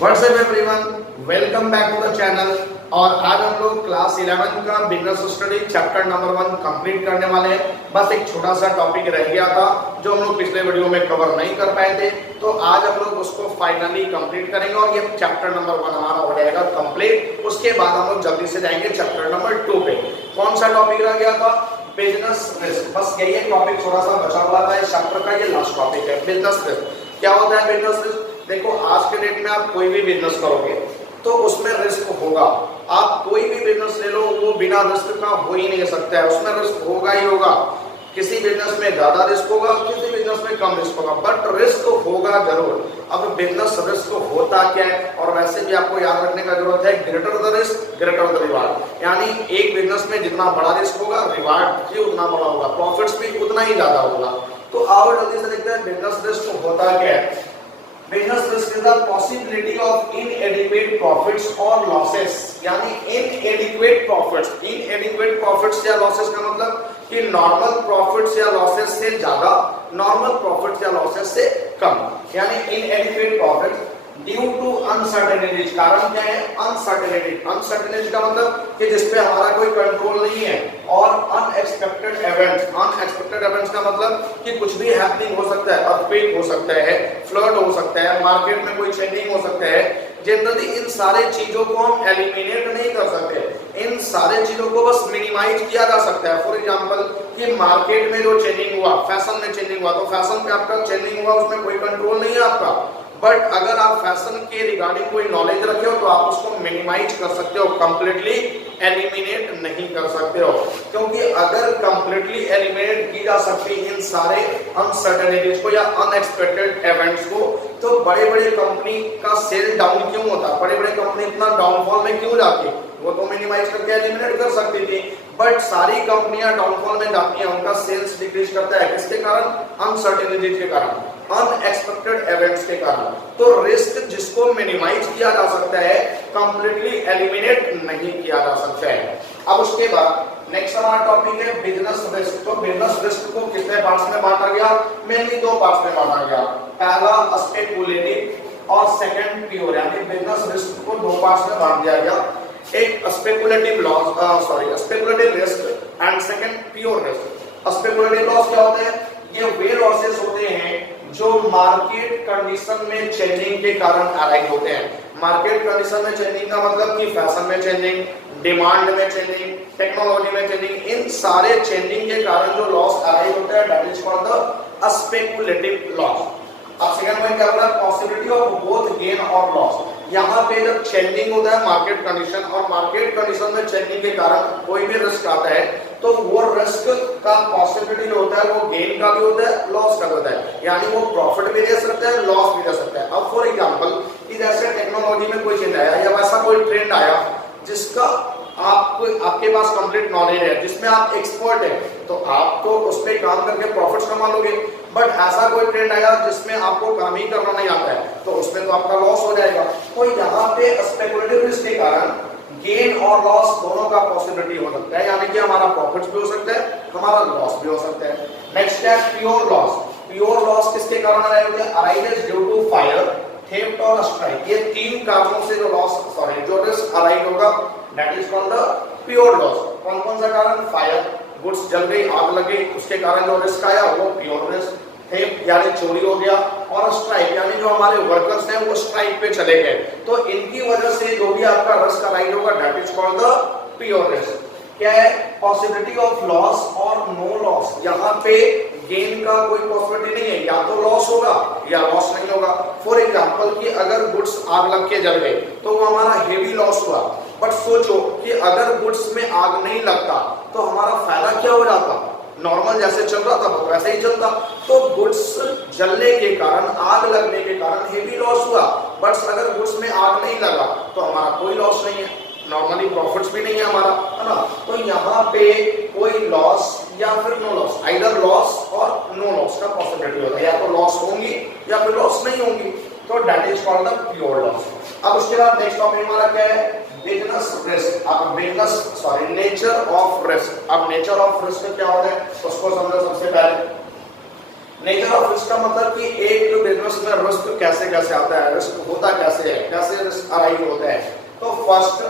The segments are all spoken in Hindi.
WhatsApp everyone, welcome back to the channel. और आज हम लोग क्लास 11 का business study chapter number 1 complete करने वाले हैं। बस एक छोटा सा टॉपिक रह गया था जो हम लोग पिछले वीडियो में कवर नहीं कर पाए थे, तो आज हम लोग उसको फाइनली कंप्लीट करेंगे और ये चैप्टर नंबर 1 हमारा हो जाएगा कंप्लीट। उसके बाद हम लोग जल्दी से जाएंगे चैप्टर नंबर 2 पे। कौन सा टॉपिक रह गया था? Business risk. बस यही एक टॉपिक थोड़ा सा बचा हुआ था इस चैप्टर का, ये लास्ट टॉपिक है बिजनेस रिस्क। क्या होता है बिजनेस रिस्क? देखो, आज के डेट में आप कोई भी बिजनेस करोगे तो उसमें रिस्क होगा। आप कोई भी बिजनेस ले लो, वो बिना रिस्क का हो ही नहीं सकता है, उसमें रिस्क होगा ही होगा। किसी बिजनेस में ज्यादा रिस्क होगा, किसी बिजनेस में कम रिस्क होगा, बट रिस्क होगा जरूर। अब बिजनेस रिस्क होता क्या है, और वैसे भी आपको याद रखने का जरूरत है, greater the risk greater the reward. यानी एक बिजनेस में जितना बड़ा रिस्क होगा, रिवार्ड भी उतना बड़ा होगा, प्रॉफिट्स भी उतना ही ज्यादा होगा। तो आओ जल्दी से देखते हैं बिजनेस रिस्क होता क्या है। Business risk is the possibility of inadequate profits or losses। यानी inadequate profits या losses का मतलब कि नॉर्मल प्रॉफिट्स या लॉसेस से ज्यादा, नॉर्मल प्रॉफिट्स या लॉसेस से कम। यानी inadequate profits due to uncertainties. कारण क्या है? अनसर्टेनिटी का मतलब कि जिसपे हमारा कोई कंट्रोल नहीं है, और अनएक्सपेक्टेड इवेंट्स का मतलब कि कुछ भी हैपनिंग हो सकता है, अर्थक्वेक हो सकता है, फ्लड हो सकता है, मार्केट में कोई चेंजिंग हो सकता है। जनरली इन सारे चीजों को हम एलिमिनेट नहीं कर सकते, इन सारे चीजों को बस मिनिमाइज किया जा सकता है। फॉर एग्जांपल कि मार्केट में जो चेंजिंग हुआ, फैशन में चेंजिंग हुआ, तो फैशन पे आपका चेंजिंग हुआ, उसमें कोई कंट्रोल नहीं है आपका। बट अगर आप फैशन के रिगार्डिंग कोई नॉलेज रखे हो तो आप उसको मिनिमाइज कर सकते हो, कंप्लीटली एलिमिनेट नहीं कर सकते हो। क्योंकि अगर कंप्लीटली एलिमिनेट की जा सकती इन सारे अनसर्टेनिटीज को या अनएक्सपेक्टेड इवेंट्स को, तो बड़े बड़े कंपनी का सेल डाउन क्यों होता? बड़े बड़े कंपनी इतना डाउनफॉल में क्यों जाती? वो तो मिनिमाइज करके एलिमिनेट कर सकती थी, बट सारी कंपनियां डाउनफॉल में जाती हैं, उनका सेल्स डिक्रीज करता है। किसके कारण? अनसर्टेनिटीज के कारण, अनएक्सपेक्टेड इवेंट्स के कारण। तो रिस्क जिसको मिनिमाइज किया जा सकता है, कंप्लीटली एलिमिनेट नहीं किया जा सकता है। अब उसके बाद नेक्स्ट हमारा टॉपिक है बिजनेस रिस्क। तो बिजनेस रिस्क को कितने पार्ट्स में बांटा गया? मेनली 2 पार्ट्स में बांटा गया। पहला स्पेकुलेटिव और सेकंड प्योर। यानी बिजनेस रिस्क को 2 पार्ट्स में बांट दिया गया, एक speculative risk and second pure risk. Speculative loss क्या होते हैं? ये वे लॉसेस होते हैं जो मार्केट कंडीशन में चेंजिंग के कारण अराइज होते हैं। मार्केट कंडीशन में चेंजिंग का मतलब कि फैशन में चेंजिंग, डिमांड में चेंजिंग, टेक्नोलॉजी में चेंजिंग, इन सारे चेंजिंग के कारण जो लॉस अराइज होता है, that is called the speculative loss. अब सेकंड पॉइंट क्या बोला? पॉसिबिलिटी ऑफ बोथ गेन और लॉस। यहाँ पे जब चेंजिंग होता है मार्केट कंडीशन, और मार्केट कंडीशन में चेंजिंग के कारण कोई भी रिस्क आता है, तो वो रिस्क का पॉसिबिलिटी जो होता है वो गेन का भी होता है, लॉस का भी होता है। यानी वो प्रॉफिट भी दे सकता है, लॉस भी दे सकता है। अब फॉर एग्जांपल कि जैसे टेक्नोलॉजी में कोई चेंज आया या वैसा कोई ट्रेंड आया जिसका आपके पास कंप्लीट नॉलेज है, जिसमें आप एक्सपर्ट हैं, तो आप तो उस पे काम करके प्रॉफिट्स कमा लोगे। बट ऐसा कोई ट्रेंड आया जिसमें आपको काम ही करना नहीं आता है, तो उसमें तो आपका लॉस हो जाएगा। तो यहाँ पे स्पेकुलेटिव रिस्क के कारण गेन और लॉस दोनों का पॉसिबिलिटी हो सकता है। यानी कि हमारा प्रॉफिट्स भी हो सकता है, हमारा लॉस भी हो सकता है। नेक्स्ट है प्योर लॉस। प्योर लॉस किसके कारण arises due to fire, theft और स्ट्राइक। ये 3 कारणों से जो जो रिस्क अराइज होगा, that is called the pure loss. कौन कौन सा कारण? फायर, गुड्स जल गई, आग लगी, उसके कारण जो रिस्क आया वो प्योर रिस्क। थेफ्ट यानी चोरी हो गया, और स्ट्राइक यानी जो हमारे वर्कर्स हैं वो स्ट्राइक पे चले गए, तो इनकी वजह से जो भी आपका रिस्क अराइज होगा, that is called the pure risk. क्या है? पॉसिबिलिटी ऑफ लॉस और नो लॉस। यहाँ पे गेन का कोई पॉसिबिलिटी नहीं है, या तो लॉस होगा या लॉस नहीं होगा। फॉर एग्जांपल कि अगर गुड्स आग लग के जल गए तो वो हमारा हेवी लॉस हुआ, बट सोचो कि अगर गुड्स में आग नहीं लगता तो हमारा फायदा क्या हो जाता? नॉर्मल जैसे चल रहा था वो वैसे ही चलता। तो गुड्स जलने के कारण, आग लगने के कारण हेवी लॉस हुआ, बट अगर गुड्स में आग नहीं लगा तो हमारा कोई लॉस नहीं है, नॉर्मली प्रॉफिट्स भी नहीं है हमारा, है ना। तो यहाँ पे कोई लॉस या फिर नो लॉस, आइदर लॉस और नो लॉस का पॉसिबिलिटी होता है, या तो लॉस होंगी या फिर लॉस नहीं होंगी। तो that is called the pure loss. अब उसके बाद नेक्स्ट टॉपिक हमारा क्या है? Business risk. अब नेचर ऑफ रिस्क। अब नेचर ऑफ रिस्क क्या होता है उसको समझो। सबसे पहले नेचर ऑफ रिस्क का मतलब कि एक बिजनेस में रिस्क कैसे कैसे आता है, रिस्क होता कैसे है। कैसे रिस्क अराइज होता है। तो first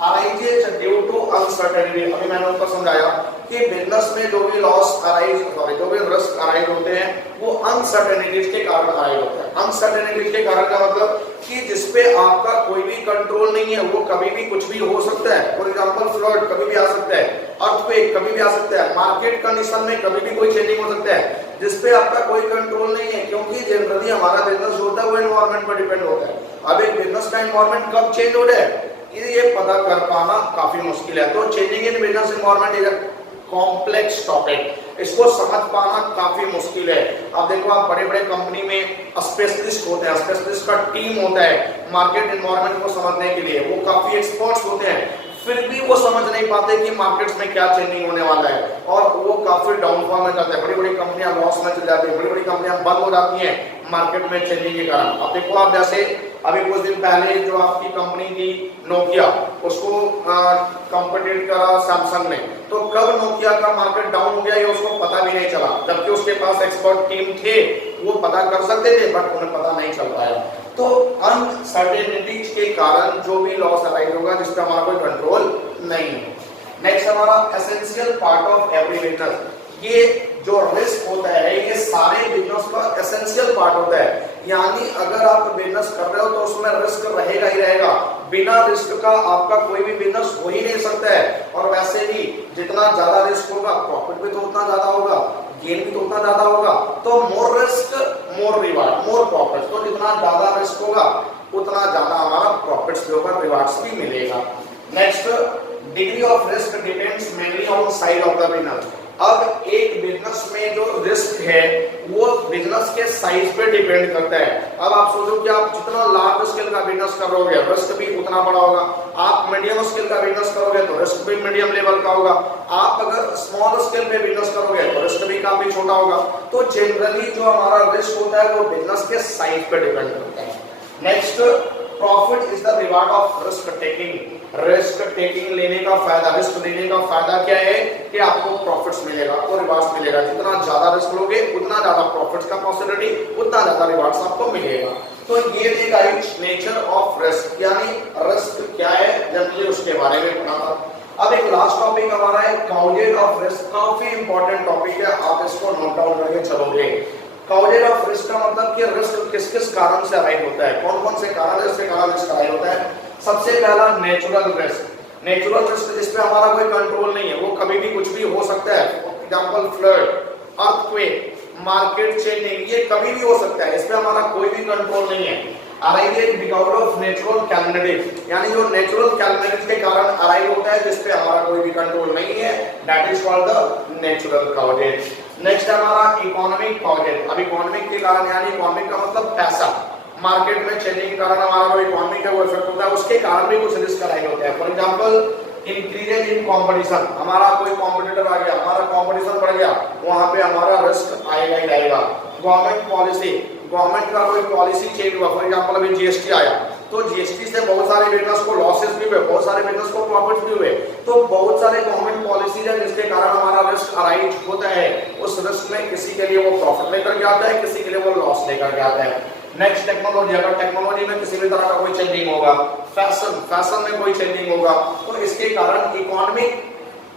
arises due to uncertainty. अभी मैंने ऊपर समझाया कि बिजनेस में जो भी लॉस अराइज जो भी रिस्क अराइज होते हैं वो अनसर्टेनिटीज के कारण अराइज होते हैं। अनसर्टेनिटीज के कारण का मतलब कि जिसपे आपका कोई भी कंट्रोल नहीं है, वो कभी भी कुछ भी हो सकता है। फॉर एग्जांपल फ्लड कभी भी आ सकता है, अर्थक्वेक कभी भी आ सकता है, मार्केट कंडीशन में कभी भी कोई चेंजिंग हो सकता है जिसपे आपका कोई कंट्रोल नहीं है, क्योंकि जनरली हमारा बिजनेस होता है वो एनवायरनमेंट पर डिपेंड होता है। अब एक बिजनेस का एनवायरनमेंट कब चेंज हो जाए ये पता कर पाना काफी मुश्किल है। तो changing in business environment is a complex topic, इसको समझ पाना काफी मुश्किल है। अब देखो आप बड़े बड़े कंपनी में स्पेशलिस्ट होते हैं, स्पेशलिस्ट का टीम होता है मार्केट एनवायरनमेंट को समझने के लिए, वो काफी एक्सपर्ट्स होते हैं, फिर भी वो समझ नहीं पाते कि मार्केट्स में क्या चेंजिंग होने वाला है और वो काफी डाउनफॉल में जाते हैं। बड़ी बड़ी कंपनियां लॉस में चल जाती है, बड़ी बड़ी कंपनियां बंद हो जाती हैं मार्केट में चेंजिंग के कारण। अब देखो आप जैसे अभी कुछ दिन पहले जो आपकी कंपनी थी नोकिया, उसको कॉम्पिटिट करा सैमसंग ने, तो कब नोकिया का मार्केट डाउन हो गया ये उसको पता भी नहीं चला, जबकि उसके पास एक्सपर्ट टीम थे, वो पता कर सकते थे बट उन्हें पता नहीं चल पाया। तो अनसर्टेनिटीज के कारण जो भी लॉस अराइज होगा जिसका हमारा कोई कंट्रोल नहीं है। नेक्स्ट हमारा essential part of every business, ये जो रिस्क होता है ये सारे बिजनेस का एसेंशियल पार्ट होता है। यानी अगर आप बिजनेस कर रहे हो तो उसमें रिस्क रहेगा ही रहेगा, बिना रिस्क का आपका कोई भी बिजनेस हो ही नहीं सकता है। और वैसे भी जितना ज्यादा रिस्क होगा प्रॉफिट भी तो उतना ज्यादा होगा, गेन भी तो उतना ज्यादा होगा। तो मोर रिस्क मोर रिवार्ड मोर प्रॉफिट, तो जितना ज्यादा रिस्क होगा उतना ज्यादा हमारा प्रॉफिट्स भी होगा, रिवार्ड्स भी मिलेगा। Next, degree of risk depends mainly on size of the business. अब एक बिजनेस में जो रिस्क है वो बिजनेस के साइज पे डिपेंड करता है। अब आप सोचो कि आप जितना लार्ज स्केल का बिजनेस करोगे रिस्क भी उतना बड़ा होगा, आप मीडियम स्केल का बिजनेस करोगे तो रिस्क भी मीडियम लेवल का होगा, आप अगर स्मॉल स्केल पे बिजनेस करोगे तो रिस्क भी काफी छोटा होगा। तो जनरली जो हमारा रिस्क होता है वो बिजनेस के साइज पे डिपेंड करता है। Next, profit is the reward of risk taking. Risk taking लेने का फायदा, रिस्क लेने का फायदा क्या है कि आपको प्रॉफिट्स मिलेगा, आपको रिवार्ड्स मिलेगा। जितना ज्यादा रिस्क लोगे उतना ज्यादा प्रॉफिट्स का पॉसिबिलिटी, उतना ज्यादा रिवार्ड्स आपको मिलेगा। तो ये थी गाइस नेचर ऑफ रिस्क, यानी रिस्क क्या है जनरली उसके बारे में पढ़ा था। अब एक लास्ट टॉपिक हमारा है काउजेज ऑफ रिस्क, काफी इंपॉर्टेंट टॉपिक है, आप इसको नोट डाउन करके चलोगे। काउजेज ऑफ रिस्क का मतलब कि रिस्क किस किस कारण से अराइज होता है, कौन कौन से कारण है इसके कारण रिस्क अराइज होता है। सबसे पहला नेचुरल रिस्क, नेचुरल रिस्क जिसपे हमारा कोई कंट्रोल नहीं है, वो कभी भी कुछ भी हो सकता है। Example flood, earthquake, market changing, ये कभी भी हो सकता है, इस पे हमारा कोई भी कंट्रोल नहीं है। Arises because of natural calamities, यानी जो नेचुरल कैलेमिटीज के कारण अराइज होता है जिसपे हमारा कोई भी कंट्रोल नहीं है, that is called the natural causes. Next हमारा इकोनॉमिक कॉजेज। अब इकोनॉमिक के कारण, यानी इकोनॉमिक का मतलब पैसा, मार्केट में चेंजिंग के कारण हमारा जो इकोनॉमिक है वो इफेक्ट होता है, उसके कारण भी कुछ रिस्क अराइज होते हैं। For example increases in competition, हमारा कोई कॉम्पिटिटर आ गया, हमारा कंपटीशन बढ़ गया, वहां पे हमारा रिस्क आएगा ही आएगा। गवर्नमेंट पॉलिसी, गवर्नमेंट का कोई पॉलिसी चेंज हुआ, फॉर एग्जांपल अभी जीएसटी आया, तो जीएसटी से बहुत सारे बिजनेस को लॉसेस भी हुए, बहुत सारे बिजनेस को प्रॉफिट भी हुए। तो बहुत सारे गवर्नमेंट पॉलिसीज है जिसके कारण हमारा रिस्क अराइज होता है। उस रिस्क में किसी के लिए वो प्रॉफिट लेकर के आता है, किसी के लिए वो लॉस लेकर के आता है। नेक्स्ट टेक्नोलॉजी, अगर टेक्नोलॉजी में किसी भी तरह का कोई चेंजिंग होगा, फैशन में कोई चेंजिंग होगा, तो इसके कारण इकोनॉमिक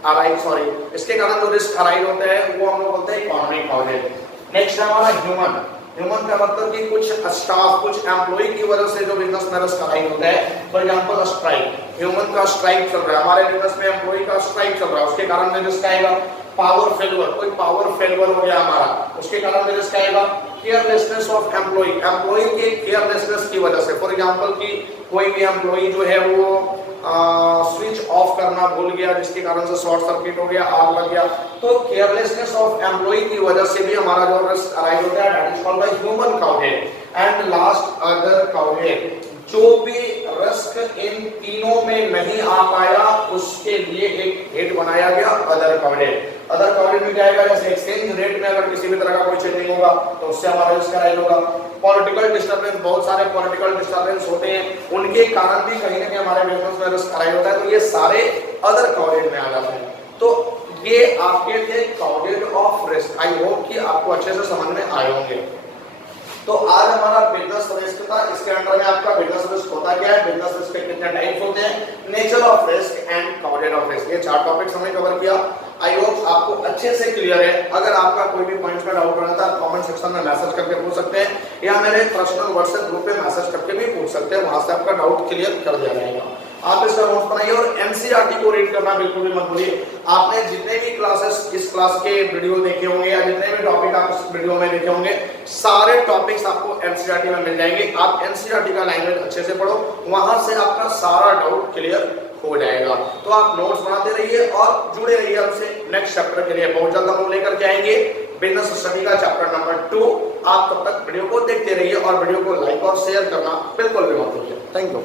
अराइज इसके कारण जो रिस्क अराइज होते हैं वो हम लोग बोलते हैं इकोनॉमिक कॉजेज। नेक्स्ट है हमारा ह्यूमन। ह्यूमन का मतलब कि कुछ स्टाफ, कुछ एम्प्लॉय की वजह से जो बिजनेस में रिस्क अराइज होता है। फॉर एग्जांपल स्ट्राइक, ह्यूमन का स्ट्राइक चल रहा है, हमारे बिजनेस में एम्प्लॉय का स्ट्राइक चल रहा है, उसके कारण में रिस्क आएगा। पावर फेलियर, कोई पावर फेलियर हो गया हमारा, उसके कारण में रिस्क आएगा। केयरलेसनेस ऑफ एम्प्लॉय, एम्प्लॉय के केयरलेसनेस की वजह से, फॉर एग्जांपल कि कोई भी एम्प्लॉय जो है वो स्विच ऑफ करना भूल गया, जिसके कारण से शॉर्ट सर्किट हो गया, आग लग गया, तो केयरलेसनेस ऑफ एम्प्लॉय की वजह से भी हमारा जो रिस्क अराइज होता है that is called the human causes. And last other causes, जो भी रिस्क इन तीनों में नहीं आ पाया उसके लिए एक हेड बनाया गया अदर कॉजेज। अदर कॉजेज में क्या आएगा, जैसे एक्सचेंज रेट में अगर किसी भी तरह का कोई चेंजिंग होगा तो उससे हमारा रिस्क अराइज होगा। पॉलिटिकल डिस्टर्बेंस, बहुत सारे पॉलिटिकल डिस्टर्बेंस होते हैं, उनके कारण भी कहीं ना कहीं हमारे बिजनेस में रिस्क अराइज होता है, तो ये सारे अदर कॉजेज में आ जाते हैं। तो ये आपके थे causes of risk. I hope कि आपको अच्छे से समझ में आए होंगे। तो आज हमारा बिजनेस रिस्क था, इसके अंडर में आपका बिजनेस रिस्क होता क्या है, बिजनेस रिस्क के कितने टाइप्स होते हैं, nature of risk and coverage of risk, ये 4 टॉपिक्स हमने कवर किया। आई होप आपको अच्छे से क्लियर है। अगर आपका कोई भी पॉइंट का डाउट रहता है कमेंट सेक्शन में मैसेज करके पूछ सकते हैं या मेरे पर्सनल व्हाट्सएप ग्रुप पे मैसेज करके भी पूछ सकते हैं, वहां से आपका डाउट क्लियर कर दिया जाएगा। आप इसका नोट्स बनाइए और एनसीईआरटी को रीड करना बिल्कुल भी मत भूलिए। आपने जितने भी क्लासेस इस क्लास के वीडियो देखे होंगे या जितने भी टॉपिक आप इस वीडियो में देखे होंगे, सारे टॉपिक्स आपको एनसीईआरटी में मिल जाएंगे। आप एनसीईआरटी का लैंग्वेज अच्छे से पढ़ो, वहां से आपका सारा डाउट क्लियर हो जाएगा। तो आप नोट्स बनाते रहिए और जुड़े रहिए हमसे। नेक्स्ट चैप्टर के लिए बहुत जल्द हम लेकर के आएंगे बिजनेस स्टडी का चैप्टर नंबर 2। आप तब तक वीडियो को देखते रहिए और वीडियो को लाइक और शेयर करना बिल्कुल भी मत भूलिए। Thank you.